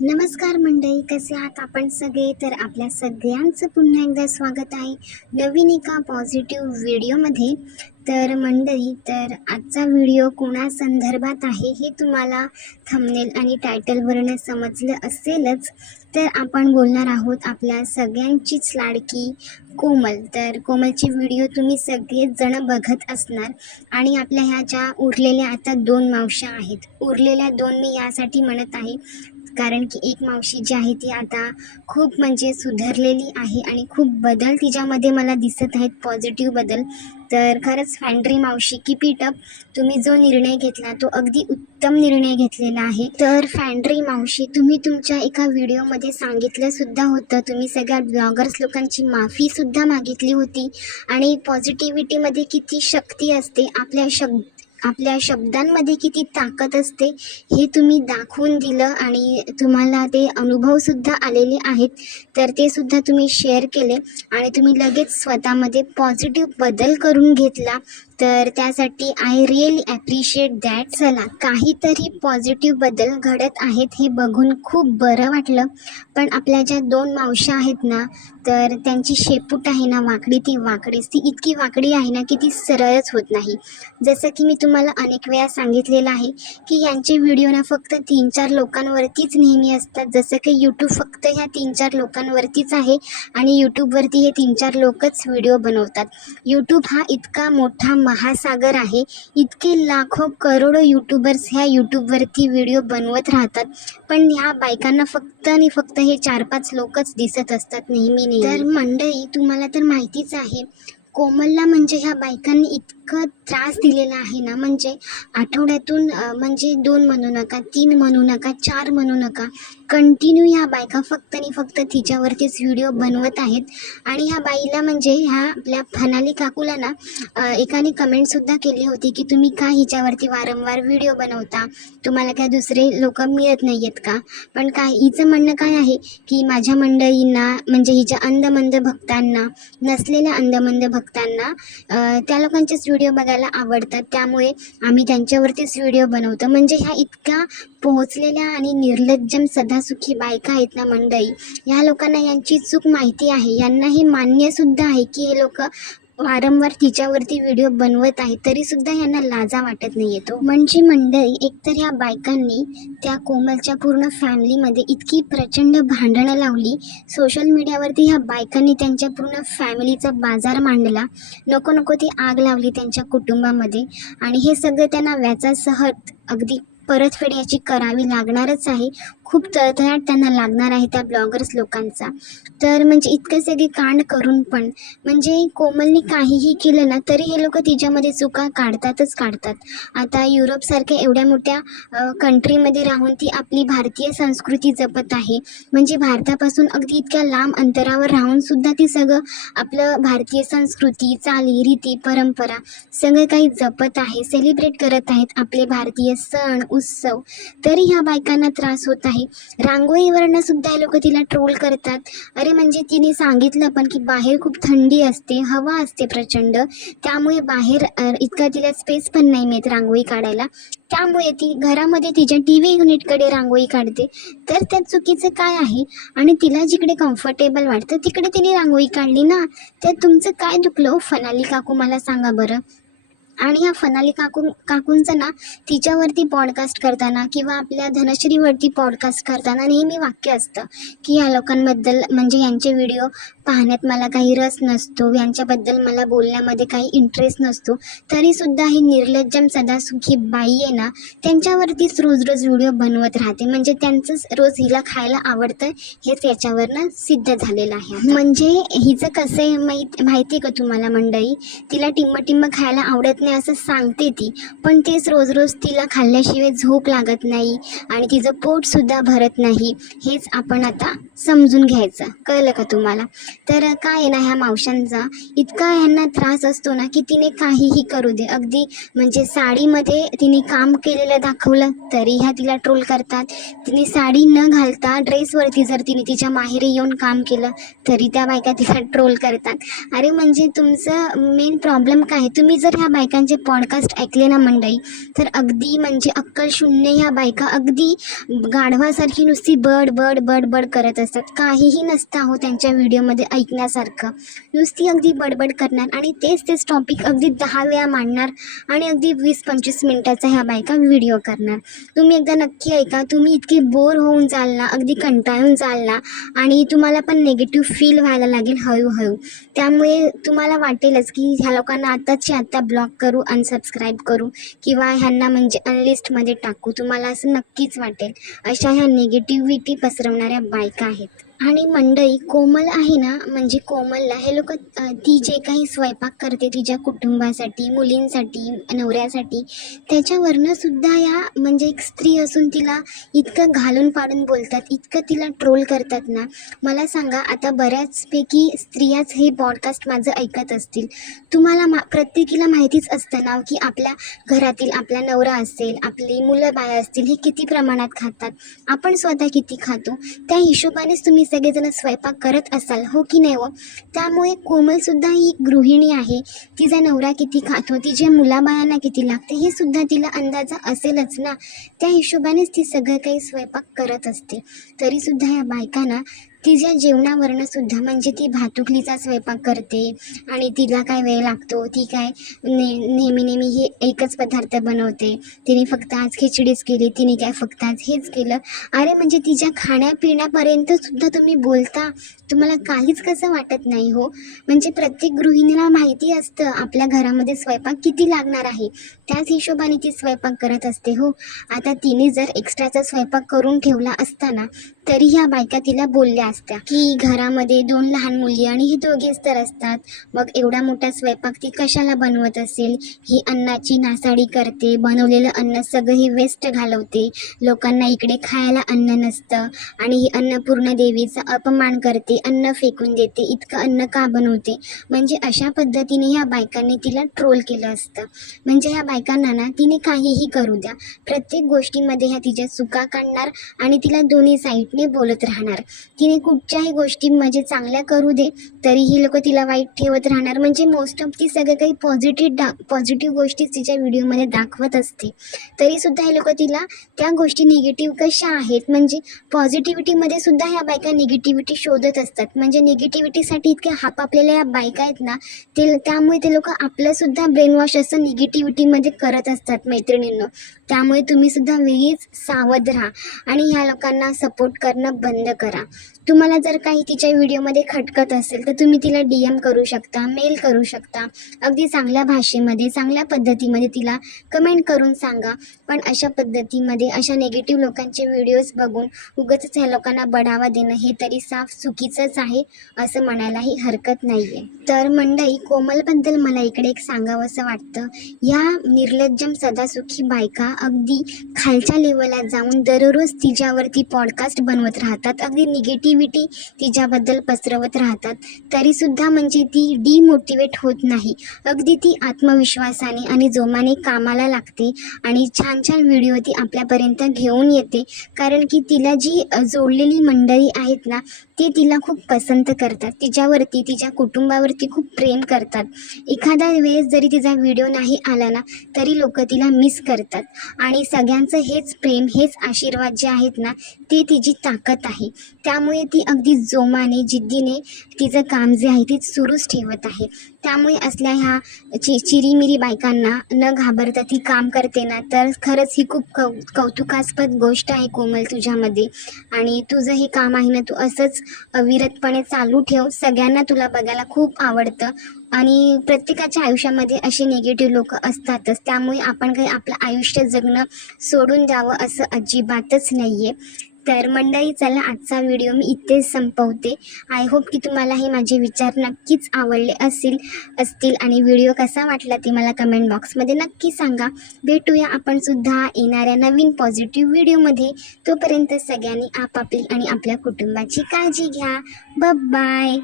नमस्कार मंडळी, कसे आहात आपण सगळे? तर आपल्या सगळ्यांचं पुन्हा एकदा स्वागत आहे नवीन एका पॉझिटिव्ह व्हिडिओमध्ये. तर मंडळी, तर आजचा व्हिडिओ कोणा संदर्भात आहे हे तुम्हाला थंबनेल आणि टायटलवरून समजलं असेलच. तर आपण बोलणार आहोत आपल्या सगळ्यांचीच लाडकी कोमल. तर कोमलची व्हिडिओ तुम्ही सगळेच जण बघत असणार. आणि आपल्या ह्या ज्या उरलेल्या आता 2 मावश्या आहेत, उरलेल्या 2 मी यासाठी म्हणत आहे कारण की एक मावशी जी आहे ती आता खूप म्हणजे सुधारलेली आहे आणि खूप बदल तिच्यामध्ये मला दिसत आहेत, पॉझिटिव्ह बदल. तर खरंच फॅन्ड्री मावशी, कीप इट अप. तुम्ही जो निर्णय घेतला तो अगदी उत्तम निर्णय घेतलेला आहे. तर फॅन्ड्री मावशी, तुम्ही तुमच्या एका व्हिडिओमध्ये सांगितलं सुद्धा होतं, तुम्ही सगळ्या ब्लॉगर्स लोकांची माफी सुद्धा मागितली होती आणि पॉझिटिव्हिटीमध्ये किती शक्ती असते, आपल्या शब्दांमध्ये किती ताकद असते हे तुम्ही दाखवून दिलं आणि तुम्हाला ते अनुभवसुद्धा आलेले आहेत. तर ते सुद्धा तुम्ही शेअर केले आणि तुम्ही लगेच स्वतःमध्ये पॉझिटिव्ह बदल करून घेतला. तर त्यासाठी आय रिअली ॲप्रिशिएट दॅट. चला, काहीतरी पॉझिटिव्ह बदल घडत आहेत हे बघून खूप बरं वाटलं. पण आपल्या ज्या 2 मावश्या आहेत ना, तर त्यांची शेपूट आहे ना वाकडी, ती वाकडीच, ती इतकी वाकडी आहे ना की ती सरळच होत नाही. जसं की मी तुम्हाला अनेक वेळा सांगितलेलं आहे की यांचे व्हिडिओ ना फक्त 3-4 लोकांवरतीच नेहमी असतात. जसं की यूट्यूब फक्त ह्या 3-4 लोकांवरतीच आहे आणि यूट्यूबवरती हे 3-4 लोकच व्हिडिओ बनवतात. यूट्यूब हा इतका मोठा महासागर आहे, इतके लाखो करोडो यूट्यूबर्स ह्या यूट्यूबवरती व्हिडिओ बनवत राहतात. पण ह्या बायकांना फक्त आणि फक्त हे 4-5 लोकच दिसत असतात नेहमी. तर मंडळी, तुम्हाला तर माहितीच आहे कोमलला म्हणजे ह्या बायकांनी इतकं त्रास दिलेला आहे ना, म्हणजे आठवड्यातून म्हणजे 2 म्हणू नका, 3 म्हणू नका, 4 म्हणू नका, कंटिन्यू ह्या बायका फक्त आणि फक्त तिच्यावरतीच व्हिडिओ बनवत आहेत. आणि ह्या बाईला म्हणजे ह्या आपल्या फनाली काकूला ना एकाने कमेंटसुद्धा केली होती की तुम्ही का हिच्यावरती वारंवार व्हिडिओ बनवता, तुम्हाला काय दुसरे लोक मिळत नाही आहेत का? पण काय हिचं म्हणणं काय आहे की माझ्या मंडळींना म्हणजे हिच्या अंधमंद भक्तांना, नसलेल्या अंधमंद भक्तांना त्या लोकांचेच व्हिडिओ बघायला आवडतात, त्यामुळे आम्ही त्यांच्यावरतीच व्हिडिओ बनवतो. म्हणजे ह्या इतक्या पोहोचलेल्या आणि निर्लज्जम सदासुखी बायका आहेत ना मंडळी, ह्या लोकांना यांची चूक माहिती आहे, यांना हे मान्यसुद्धा आहे की हे लोक वारंवार तिच्यावरती व्हिडिओ बनवत आहेत, तरीसुद्धा यांना लाजा वाटत नाही येतो. म्हणजे मंडळी, एकतर ह्या बायकांनी त्या कोमलच्या पूर्ण फॅमिलीमध्ये इतकी प्रचंड भांडणं लावली. सोशल मीडियावरती ह्या बायकांनी त्यांच्या पूर्ण फॅमिलीचा बाजार मांडला, नको नको ती आग लावली त्यांच्या कुटुंबामध्ये. आणि हे सगळं त्यांना व्याजासह अगदी परतफेड याची करावी लागणारच आहे. खूप तळतळाट त्यांना लागणार आहे त्या ब्लॉगर्स लोकांचा. तर म्हणजे इतकं सगळे कांड करून पण म्हणजे कोमलनी काहीही केलं ना तरी हे लोक तिच्यामध्ये चुका काढतात. आता युरोपसारख्या एवढ्या मोठ्या कंट्रीमध्ये राहून ती आपली भारतीय संस्कृती जपत आहे. म्हणजे भारतापासून अगदी इतक्या लांब अंतरावर राहून सुद्धा ती सगळं आपलं भारतीय संस्कृती, चाली, रीती, परंपरा सगळं काही जपत आहे, सेलिब्रेट करत आहेत आपले भारतीय सण उत्सव. तरी ह्या बायकांना त्रास होत आहे. रांगोळीवरनं सुद्धा हे लोक तिला ट्रोल करतात. अरे म्हणजे तिने सांगितलं पण की बाहेर खूप थंडी असते, हवा असते प्रचंड, त्यामुळे बाहेर इतका तिला स्पेस पण नाही मिळत रांगोळी काढायला, त्यामुळे ती घरामध्ये तिच्या TV युनिटकडे रांगोळी काढते. तर त्यात चुकीचं काय आहे? आणि तिला जिकडे कम्फर्टेबल वाटतं तिकडे तिने रांगोळी काढली ना, त्यात तुमचं काय दुखलं हो फनाली काकू, मला सांगा बरं. आणि ह्या फनाली काकूंचं ना तिच्यावरती पॉडकास्ट करताना किंवा आपल्या धनश्रीवरती पॉडकास्ट करताना नेहमी वाक्य असतं की ह्या लोकांबद्दल म्हणजे यांचे व्हिडिओ पाहण्यात मला काही रस नसतो, यांच्याबद्दल मला बोलण्यामध्ये काही इंटरेस्ट नसतो. तरीसुद्धा ही निर्लज्जम सदासुखी बाई आहे ना, त्यांच्यावरतीच रोज व्हिडिओ बनवत राहते. म्हणजे त्यांचंच रोज हिला खायला आवडतं हेच याच्यावरनं सिद्ध झालेलं आहे. म्हणजे हिचं कसं आहे माहिती का तुम्हाला मंडळी, तिला टिंब खायला आवडत नाही असं सांगते ती, पण तेच रोज तिला खाल्ल्याशिवाय झोप लागत नाही आणि तिचं पोटसुद्धा भरत नाही. हेच आपण आता समजून घ्यायचं, कळलं का तुम्हाला? तर काय आहे ना, ह्या मावशांचा इतका ह्यांना त्रास असतो ना की तिने काहीही करू दे, अगदी म्हणजे साडीमध्ये तिने काम केलेलं दाखवलं तरी ह्या तिला ट्रोल करतात. तिने साडी न घालता ड्रेसवरती जर तिने तिच्या माहेरी येऊन काम केलं तरी त्या बायका तिला ट्रोल करतात. अरे म्हणजे तुमचं मेन प्रॉब्लेम काय आहे? तुम्ही जर ह्या बायकांना बायकांचे पॉडकास्ट ऐकले ना मंडळी, तर अगदी म्हणजे अक्कल शून्य ह्या बायका अगदी गाढवासारखी नुसती बड बड बड बड करत असतात. काहीही नसतं हो त्यांच्या व्हिडिओमध्ये ऐकण्यासारखं. नुसती अगदी बडबड करणार आणि तेच टॉपिक अगदी 10 वेळा मांडणार आणि अगदी 20-25 मिनिटाचा ह्या बायका व्हिडिओ करणार. तुम्ही एकदा नक्की ऐका, तुम्ही इतके बोर होऊन जाल ना, अगदी कंटाळून जाल ना आणि तुम्हाला पण निगेटिव्ह फील व्हायला लागेल हळूहळू. त्यामुळे तुम्हाला वाटेलच की ह्या लोकांना आत्ताची आत्ता ब्लॉक करू, अनसबस्क्राईब करू किंवा ह्यांना म्हणजे अनलिस्टमध्ये टाकू. तुम्हाला असं नक्कीच वाटेल. अशा ह्या निगेटिव्हिटी पसरवणाऱ्या बायका आहेत. आणि मंडळी कोमल आहे ना, म्हणजे कोमलला हे लोक ती जे काही स्वयंपाक करते तिच्या कुटुंबासाठी, मुलींसाठी, नवऱ्यासाठी, त्याच्यावरनं सुद्धा या म्हणजे एक स्त्री असून तिला इतकं घालून पाडून बोलतात, इतकं तिला ट्रोल करतात ना. मला सांगा, आता बऱ्याचपैकी स्त्रियाच हे पॉडकास्ट माझं ऐकत असतील. तुम्हाला प्रत्येकीला माहितीच असतं ना की आपल्या घरातील आपला नवरा असेल, आपली मुलं बाळ असतील, हे किती प्रमाणात खातात, आपण स्वतः किती खातो, त्या हिशोबानेच तुम्ही सगळेजण स्वयंपाक करत असाल, हो की नाही हो. त्यामुळे कोमलसुद्धा ही गृहिणी आहे. तिचा नवरा किती खातो, तिच्या मुलाबाळांना किती लागते, हे सुद्धा तिला अंदाजा असेलच ना. त्या हिशोबानेच ती सगळं काही स्वयंपाक करत असते. तरीसुद्धा या बायकांना तिच्या जेवणावरनं सुद्धा म्हणजे ती भातुकलीचा स्वयंपाक करते आणि तिला काय वेळ लागतो, ती काय नेहमी हे एकच पदार्थ बनवते, तिने फक्त आज खिचडीच केली, तिने काय फक्त आज हेच केलं. अरे म्हणजे तिच्या खाण्यापिण्यापर्यंत सुद्धा तुम्ही बोलता, तुम्हाला काहीच कसं वाटत नाही हो. म्हणजे प्रत्येक गृहिणीला माहिती असतं आपल्या घरामध्ये स्वयंपाक किती लागणार आहे, त्याच हिशोबाने ती स्वयंपाक करत असते हो. आता तिने जर एक्स्ट्राचा स्वयंपाक करून ठेवला असताना तरी ह्या बायका तिला बोलल्या असत्या की घरामध्ये 2 लहान मुली आणि हे दोघेच तर असतात, मग एवढा मोठा स्वयंपाक ती कशाला बनवत असेल, ही अन्नाची नासाडी करते, बनवलेलं अन्न सगळं ही वेस्ट घालवते, लोकांना इकडे खायला अन्न नसतं आणि ही अन्नपूर्ण देवीचा अपमान करते, अन्न फेकून देते, इतकं अन्न का बनवते. म्हणजे अशा पद्धतीने ह्या बायकांनी तिला ट्रोल केलं असतं. म्हणजे ह्या बायकांना ना तिने काहीही करू द्या, प्रत्येक गोष्टीमध्ये ह्या तिच्या चुका काढणार आणि तिला दोन्ही साईडने बोलत राहणार. तिने कुठच्याही गोष्टी म्हणजे चांगल्या करू दे तरी ही लोक तिला वाईट ठेवत राहणार. म्हणजे मोस्ट ऑफ ती सगळं काही पॉझिटिव्ह गोष्टी तिच्या व्हिडिओमध्ये दाखवत असते, तरीसुद्धा हे लोक तिला त्या गोष्टी निगेटिव्ह कशा आहेत, म्हणजे पॉझिटिव्हिटीमध्ये सुद्धा ह्या बायका निगेटिव्हिटी शोधत असतात. म्हणजे निगेटिव्हिटीसाठी इतक्या हापापलेल्या या बायका आहेत ना, त्यामुळे ते लोक आपलंसुद्धा ब्रेनवॉश असं निगेटिव्हिटीमध्ये करत असतात मैत्रिणींनो. त्यामुळे तुम्ही सुद्धा वेळीच सावध राहा आणि ह्या लोकांना सपोर्ट करणं बंद करा. तुम्हाला जर काही तिच्या व्हिडिओमध्ये खटकत असेल तर तुम्ही तिला DM करू शकता, मेल करू शकता, अगदी चांगल्या भाषेमध्ये, चांगल्या पद्धतीमध्ये तिला कमेंट करून सांगा. पण अशा पद्धतीमध्ये अशा निगेटिव्ह लोकांचे व्हिडिओज बघून उगाचच ह्या लोकांना बढावा देणं हे तरी साफ चुकीचंच आहे, असं म्हणायलाही हरकत नाही आहे. तर मंडळी, कोमलबद्दल मला इकडे एक सांगावंसं वाटतं, या निर्लज्जम सदासुखी बायका अगदी खालच्या लेवलला जाऊन दररोज तिच्यावरती पॉडकास्ट बनवत राहतात, अगदी निगेटिव्हिटी तिच्याबद्दल पसरवत राहतात, तरीसुद्धा म्हणजे ती डिमोटिवेट होत नाही. अगदी ती आत्मविश्वासाने आणि जोमाने कामाला लागते आणि छान छान व्हिडिओ ती आपल्यापर्यंत घेऊन येते. कारण की तिला जी जोडलेली मंडळी आहेत ना, ते तिला खूप पसंत करतात, तिच्यावरती, तिच्या कुटुंबावरती खूप प्रेम करतात. एखादा वेळेस जरी तिचा व्हिडिओ नाही आला ना तरी लोक तिला मिस करतात आणि सगळ्यांचं हेच प्रेम, हेच आशीर्वाद जे आहेत ना, ते तिची ताकद आहे. त्यामुळे ती अगदी जोमाने, जिद्दीने तिचं काम जे आहे ते सुरूच ठेवत आहे. त्यामुळे असल्या ह्या चिरीमिरी बायकांना न घाबरता ती काम करते ना, तर खरंच ही खूप कौतुकास्पद गोष्ट आहे कोमल तुझ्यामध्ये. आणि तुझं हे काम आहे ना, तू असंच अविरतपणे चालू ठेव. सगळ्यांना तुला बघायला खूप आवडतं आणि प्रत्येकाच्या आयुष्यामध्ये असे निगेटिव्ह लोक असतातच. त्यामुळे आपण काही आपलं आयुष्य जगणं सोडून द्यावं असं अजिबातच नाही आहे. तर मंडळी, चला आजचा व्हिडिओ मी इथेच संपवते. आय होप की तुम्हाला हे माझे विचार नक्कीच आवडले असतील आणि व्हिडिओ कसा वाटला ते मला कमेंट बॉक्समध्ये नक्की सांगा. भेटूया आपण सुद्धा येणाऱ्या नवीन पॉझिटिव्ह व्हिडिओमध्ये. तोपर्यंत सगळ्यांनी आपापली आणि आपल्या कुटुंबाची काळजी घ्या. बाय.